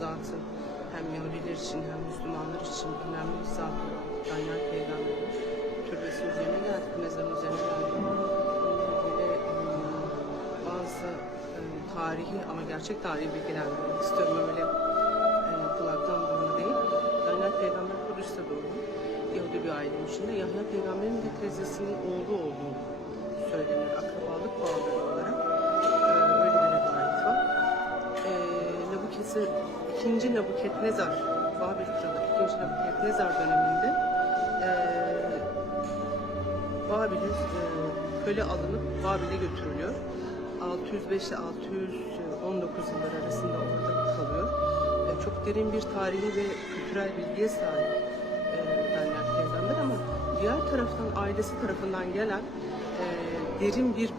zatın hem Yahudiler için hem Müslümanlar için önemli bir zat olan Danyal Peygamber'in türbesi üzerine geldik, mezarın üzerine geldik. Bununla ilgili e, bazı tarihi ama gerçek tarihi bilgiler vermek istiyorum öyle kulaktan duyma değil. Danyal Peygamber Kudüs'te doğdu. Yahudi bir ailenin içinde. Yahya Peygamber'in bir teyzesinin oğlu olduğu Nebukadnezar, ikinci Nebukadnezar, Babil Kralı ikinci Nebukadnezar döneminde ee, Babil'e e, köle alınıp Babil'e götürülüyor. 605 ile 619 yıllar arasında orada kalıyor. E, çok derin bir tarihi ve kültürel bilgiye sahip e, ama diğer taraftan ailesi tarafından gelen e, derin bir bilgi